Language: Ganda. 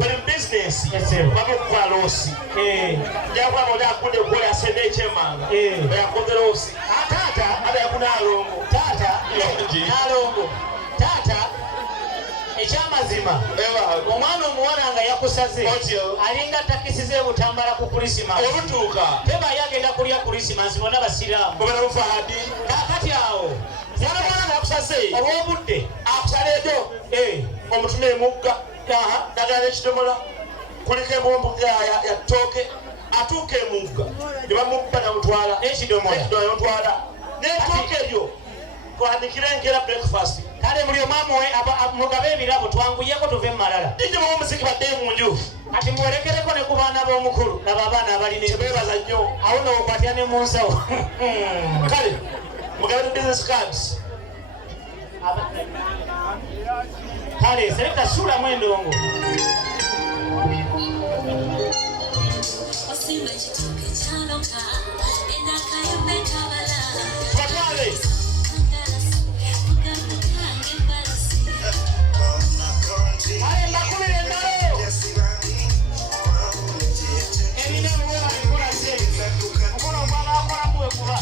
bali business bakukwa losi yakwa moja kude kwa sedeche manga yakodera losi tata ada yakuna alongo tata alongo tata ekyamazima omwana omuwala nga yakusaze alinga takisize butambala ku Christmas obutuuka teba yagenda kulya Christmas bonna basiraamu bobera bufahadi kakati awo zara mwana nga yakusaze obwobudde akusaleedo omutume mugga dagala ekidomola kuliko ebombo ya ttooke atuuka emugga ne bamubba namutwala ekidomola yamutwala n'ettooke eryo twadikira enkera breakfast kale muli omwamuwe mugabe ebirabo twanguyeko tuve mu malala ijjo omuziki badde mu nju kati muwerekereko ne ku baana b'omukulu nabo abaana abalina tebeebaza nnyo awo n'okwatya ne mu nsawo kale mugabe business cards kale selekta sula mwendongo twatwale kale mbakubira endalo erina muwera enkola se okola omwana akola muwe kuba